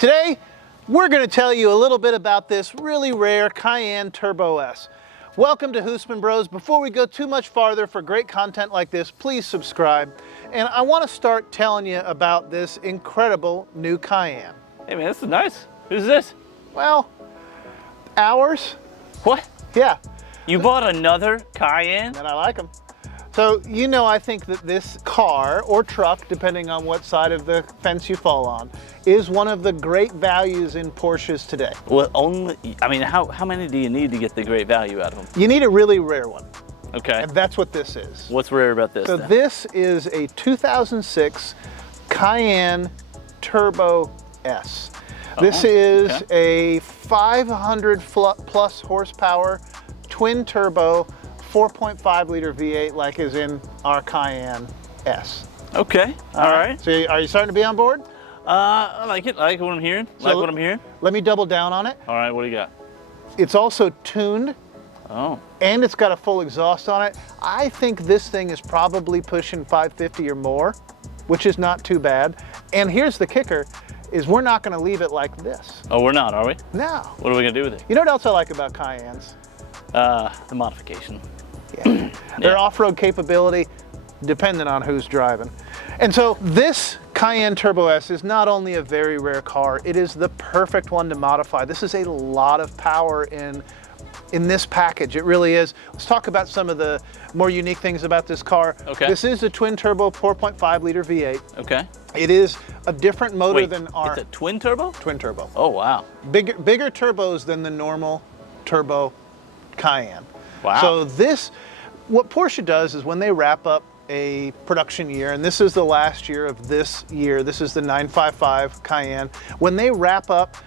Today, we're going to tell you a little bit about this really rare Cayenne Turbo S. Welcome to Husman Bros. Before we go too much farther, for great content like this, please subscribe. And I want to start telling you about this incredible new Cayenne. Hey man, this is nice. Who's this? Well, ours. What? Yeah. You bought another Cayenne? And I like them. So, you know, I think that this car or truck, depending on what side of the fence you fall on, is one of the great values in Porsches today. Well, how many do you need to get the great value out of them? You need a really rare one. Okay. And that's what this is. What's rare about this So then? this is a 2006 Cayenne Turbo S. This is a 500 plus horsepower, twin turbo, 4.5 liter V8 like is in our Cayenne S. Okay, all right. So are you starting to be on board? I like it. I like what I'm hearing. Let me double down on it. All right, what do you got? It's also tuned. Oh. And it's got a full exhaust on it. I think this thing is probably pushing 550 or more, which is not too bad. And here's the kicker, is we're not gonna leave it like this. Oh, we're not, are we? No. What are we gonna do with it? You know what else I like about Cayennes? The modification. Yeah. Their off-road capability, dependent on who's driving. And so this Cayenne Turbo S is not only a very rare car, it is the perfect one to modify. This is a lot of power in this package. It really is. Let's talk about some of the more unique things about this car. Okay. This is a twin turbo 4.5 liter V8. Okay. It is a different motor than our... It's a twin turbo? Twin turbo. Oh, wow. Bigger turbos than the normal turbo Cayenne. Wow. So what Porsche does is when they wrap up a production year, and this is the last year of this year, this is the 955 Cayenne, when they wrap up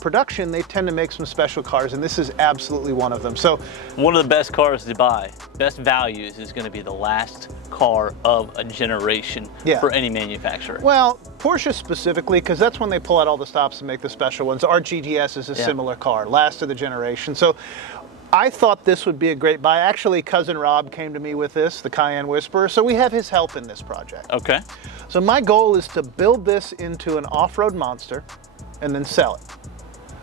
production, they tend to make some special cars, and this is absolutely one of them. So one of the best cars to buy, best values, is going to be the last car of a generation for any manufacturer. Well, Porsche specifically, because that's when they pull out all the stops and make the special ones. Our GTS is a similar car, last of the generation. So I thought this would be a great buy. Actually, cousin Rob came to me with this, the Cayenne Whisperer, so we have his help in this project. Okay. So my goal is to build this into an off-road monster and then sell it.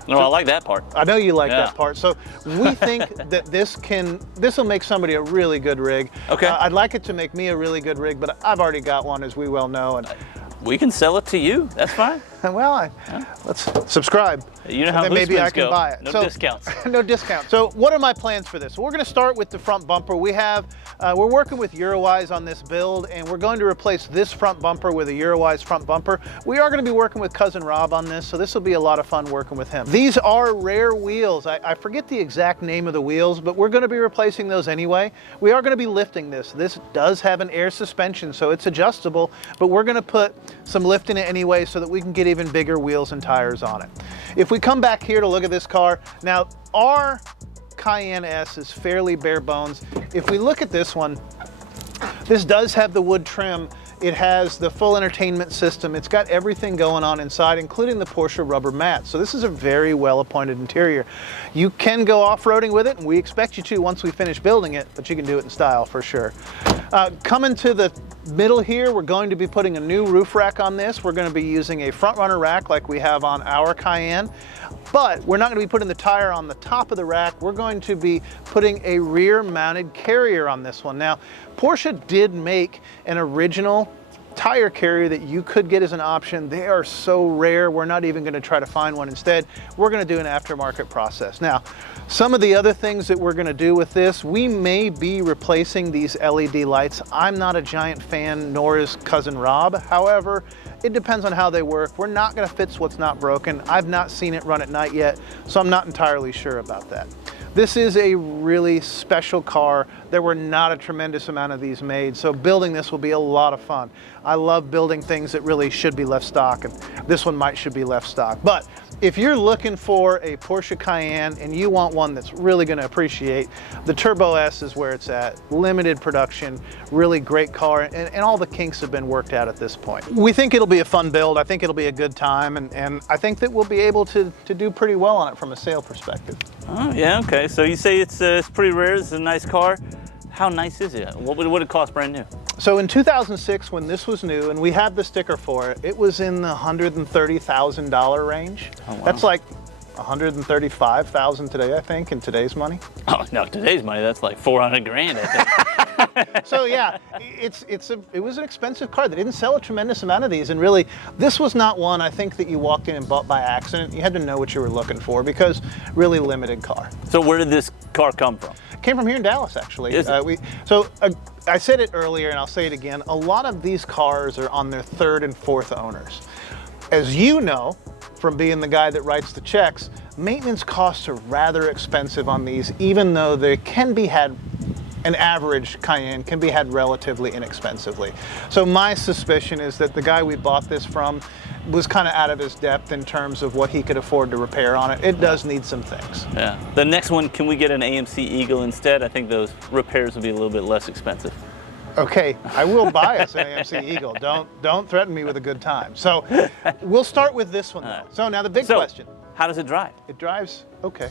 No, I like that part. I know you like that part. So we think that this will make somebody a really good rig. Okay. I'd like it to make me a really good rig, but I've already got one, as we well know. And we can sell it to you. That's fine. Well, let's subscribe. You know how maybe I can go. buy it. No discounts. No discounts. So what are my plans for this? We're going to start with the front bumper. We're working with Eurowise on this build, and we're going to replace this front bumper with a Eurowise front bumper. We are going to be working with cousin Rob on this, so this will be a lot of fun working with him. These are rare wheels. I forget the exact name of the wheels, but we're going to be replacing those anyway. We are going to be lifting this. This does have an air suspension, so it's adjustable, but we're going to put some lift in it anyway so that we can get even bigger wheels and tires on it. If we come back here to look at this car, now our Cayenne S is fairly bare bones. If we look at this one, this does have the wood trim. It has the full entertainment system. It's got everything going on inside, including the Porsche rubber mat. So this is a very well-appointed interior. You can go off-roading with it, and we expect you to once we finish building it, but you can do it in style for sure. Coming to the middle here, we're going to be putting a new roof rack on this. We're going to be using a front runner rack like we have on our Cayenne, but we're not going to be putting the tire on the top of the rack. We're going to be putting a rear mounted carrier on this one. Now, Porsche did make an original tire carrier that you could get as an option. They are so rare, we're not even going to try to find one. Instead, we're going to do an aftermarket process. Now, some of the other things that we're going to do with this, we may be replacing these LED lights. I'm not a giant fan, nor is cousin Rob. However, it depends on how they work. We're not going to fix what's not broken. I've not seen it run at night yet, so I'm not entirely sure about that. This is a really special car. There were not a tremendous amount of these made, so building this will be a lot of fun. I love building things that really should be left stock, and this one should be left stock. But if you're looking for a Porsche Cayenne and you want one that's really going to appreciate, the Turbo S is where it's at. Limited production, really great car, and all the kinks have been worked out at this point. We think it'll be a fun build. I think it'll be a good time, and I think that we'll be able to do pretty well on it from a sale perspective. Oh, yeah, okay. So you say it's pretty rare. It's a nice car. How nice is it? What would it cost brand new? So in 2006, when this was new, and we had the sticker for it, it was in the $130,000 range. Oh, wow. That's like $135,000 today, I think, in today's money. Oh no, today's money, that's like 400 grand, I think. So yeah, it was an expensive car. They didn't sell a tremendous amount of these, and really, this was not one I think that you walked in and bought by accident. You had to know what you were looking for because really limited car. So where did this car come from? It came from here in Dallas, actually. Is it? I said it earlier, and I'll say it again. A lot of these cars are on their third and fourth owners. As you know, from being the guy that writes the checks, maintenance costs are rather expensive on these, even though they can be had, an average Cayenne can be had relatively inexpensively. So my suspicion is that the guy we bought this from was kind of out of his depth in terms of what he could afford to repair on it. It does need some things. Yeah. The next one, can we get an AMC Eagle instead? I think those repairs will be a little bit less expensive. Okay, I will buy us an AMC Eagle. Don't threaten me with a good time. So we'll start with this one though. Right. So now the big question. How does it drive? It drives okay.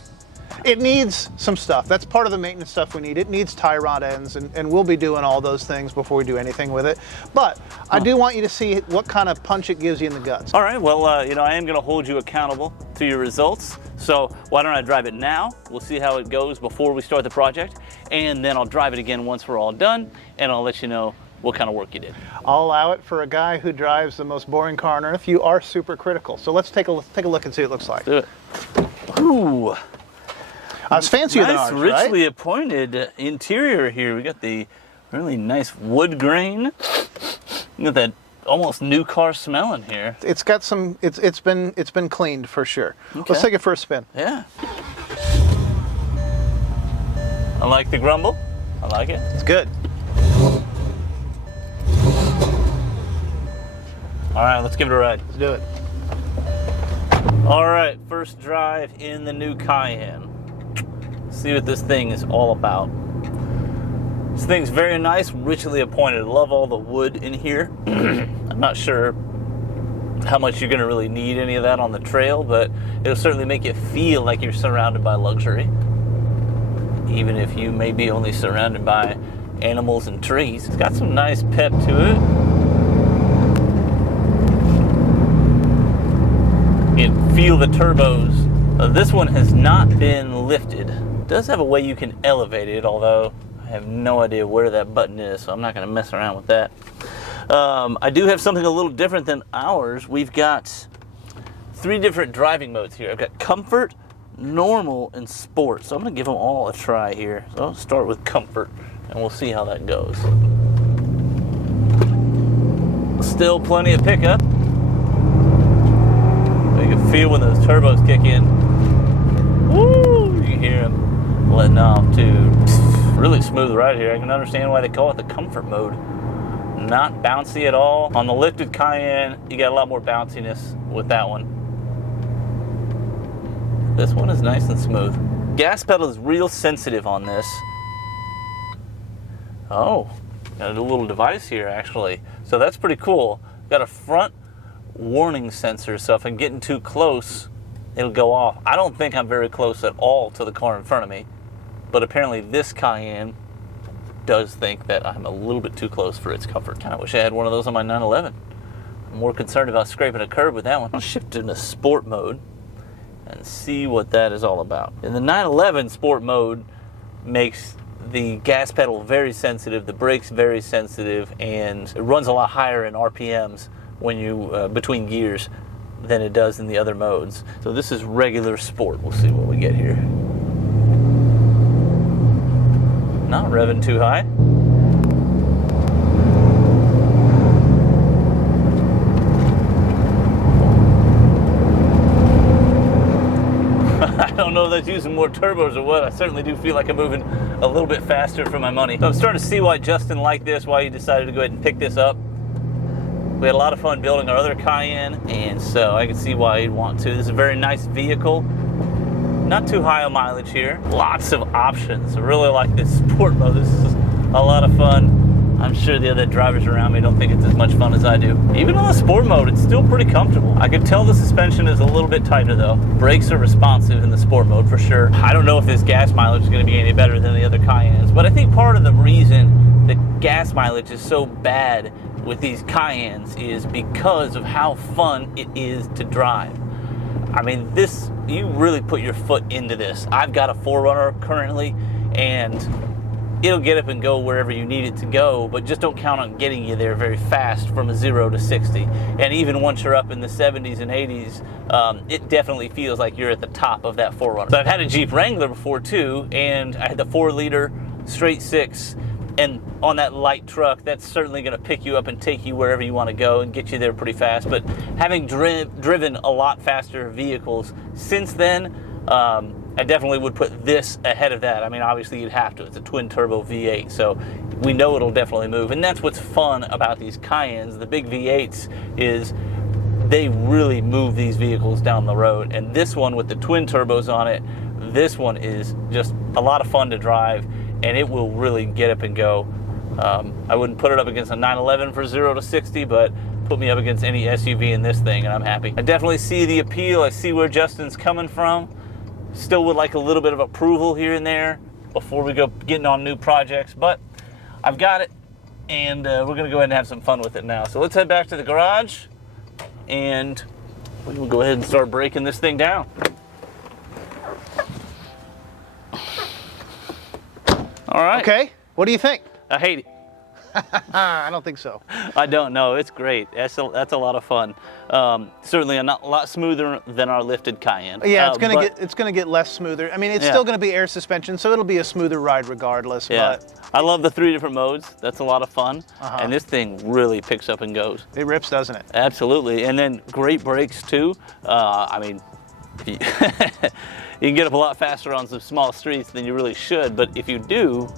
It needs some stuff. That's part of the maintenance stuff we need. It needs tie rod ends, and we'll be doing all those things before we do anything with it. But I do want you to see what kind of punch it gives you in the guts. All right, well, I am going to hold you accountable to your results. So why don't I drive it now? We'll see how it goes before we start the project. And then I'll drive it again once we're all done, and I'll let you know what kind of work you did. I'll allow it for a guy who drives the most boring car on earth. You are super critical. So let's take a look and see what it looks like. Do it. Ooh. It's fancier than ours, right? Richly appointed interior here. We got the really nice wood grain. You got that almost new car smell in here. It's got some. It's been cleaned for sure. Okay. Let's take it for a spin. Yeah. I like the grumble. I like it. It's good. All right, let's give it a ride. Let's do it. All right, first drive in the new Cayenne. See what this thing is all about. This thing's very nice, richly appointed. Love all the wood in here. I'm not sure how much you're gonna really need any of that on the trail, but it'll certainly make you feel like you're surrounded by luxury, even if you may be only surrounded by animals and trees. It's got some nice pep to it. You can feel the turbos. This one has not been lifted. It does have a way you can elevate it, although I have no idea where that button is, so I'm not going to mess around with that. I do have something a little different than ours. We've got 3 different driving modes here. I've got comfort, normal, and sport. So I'm going to give them all a try here. So I'll start with comfort, and we'll see how that goes. Still plenty of pickup. You can feel when those turbos kick in. Woo! You can hear them letting off too. Really smooth ride here. I can understand why they call it the comfort mode. Not bouncy at all. On the lifted Cayenne, you got a lot more bounciness with that one. This one is nice and smooth. Gas pedal is real sensitive on this. Oh, got a little device here actually. So that's pretty cool. Got a front warning sensor, so if I'm getting too close, it'll go off. I don't think I'm very close at all to the car in front of me, but apparently this Cayenne does think that I'm a little bit too close for its comfort. Kind of wish I had one of those on my 911. I'm more concerned about scraping a curb with that one. I'll shift into sport mode and see what that is all about. In the 911, sport mode makes the gas pedal very sensitive, the brakes very sensitive, and it runs a lot higher in RPMs when you between gears than it does in the other modes. So this is regular sport. We'll see what we get here. Not revving too high. I don't know if that's using more turbos or what. I certainly do feel like I'm moving a little bit faster for my money. So I'm starting to see why Justin liked this, why he decided to go ahead and pick this up. We had a lot of fun building our other Cayenne, and so I can see why he'd want to. This is a very nice vehicle. Not too high on mileage here. Lots of options. I really like this sport mode. This is a lot of fun. I'm sure the other drivers around me don't think it's as much fun as I do. Even on the sport mode, it's still pretty comfortable. I can tell the suspension is a little bit tighter though. Brakes are responsive in the sport mode for sure. I don't know if this gas mileage is going to be any better than the other Cayennes, but I think part of the reason the gas mileage is so bad with these Cayennes is because of how fun it is to drive. I mean, this, you really put your foot into this. I've got a 4Runner currently, and it'll get up and go wherever you need it to go, but just don't count on getting you there very fast from a 0 to 60. And even once you're up in the 70s and 80s, it definitely feels like you're at the top of that 4Runner. So I've had a Jeep Wrangler before too, and I had the 4-liter straight 6, and on that light truck, that's certainly going to pick you up and take you wherever you want to go and get you there pretty fast. But having driven a lot faster vehicles since then, I definitely would put this ahead of that. I mean, obviously you'd have to. It's a twin turbo V8, so we know it'll definitely move. And that's what's fun about these Cayennes, the big V8s, is they really move these vehicles down the road. And this one with the twin turbos on it, this one is just a lot of fun to drive, and it will really get up and go. I wouldn't put it up against a 911 for 0 to 60, but put me up against any SUV in this thing, and I'm happy. I definitely see the appeal. I see where Justin's coming from. Still would like a little bit of approval here and there before we go getting on new projects, but I've got it, and we're going to go ahead and have some fun with it now. So let's head back to the garage, and we will go ahead and start breaking this thing down. All right. Okay, what do you think? I hate it. I don't think so. I don't know. It's great. That's a lot of fun. Certainly a lot smoother than our lifted Cayenne. Yeah, it's gonna get less smoother. I mean, it's still gonna be air suspension, so it'll be a smoother ride regardless. Yeah. But I love the 3 different modes. That's a lot of fun. And this thing really picks up and goes. it rips, doesn't it? Absolutely. And then great brakes too. I mean, you can get up a lot faster on some small streets than you really should, but if you do,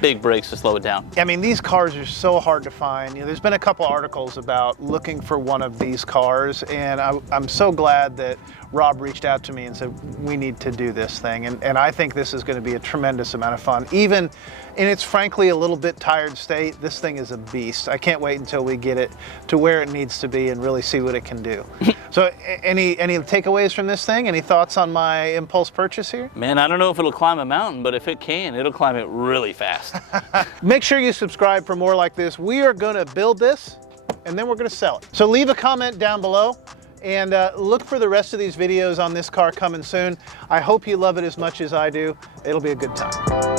big brakes to slow it down. I mean, these cars are so hard to find. You know, there's been a couple articles about looking for one of these cars, and I'm so glad that Rob reached out to me and said, we need to do this thing. And I think this is going to be a tremendous amount of fun. Even in its frankly a little bit tired state, this thing is a beast. I can't wait until we get it to where it needs to be and really see what it can do. So any takeaways from this thing? Any thoughts on my impulse purchase here? Man, I don't know if it'll climb a mountain, but if it can, it'll climb it really fast. Make sure you subscribe for more like this. We are going to build this, and then we're going to sell it. So leave a comment down below, and look for the rest of these videos on this car coming soon. I hope you love it as much as I do. It'll be a good time.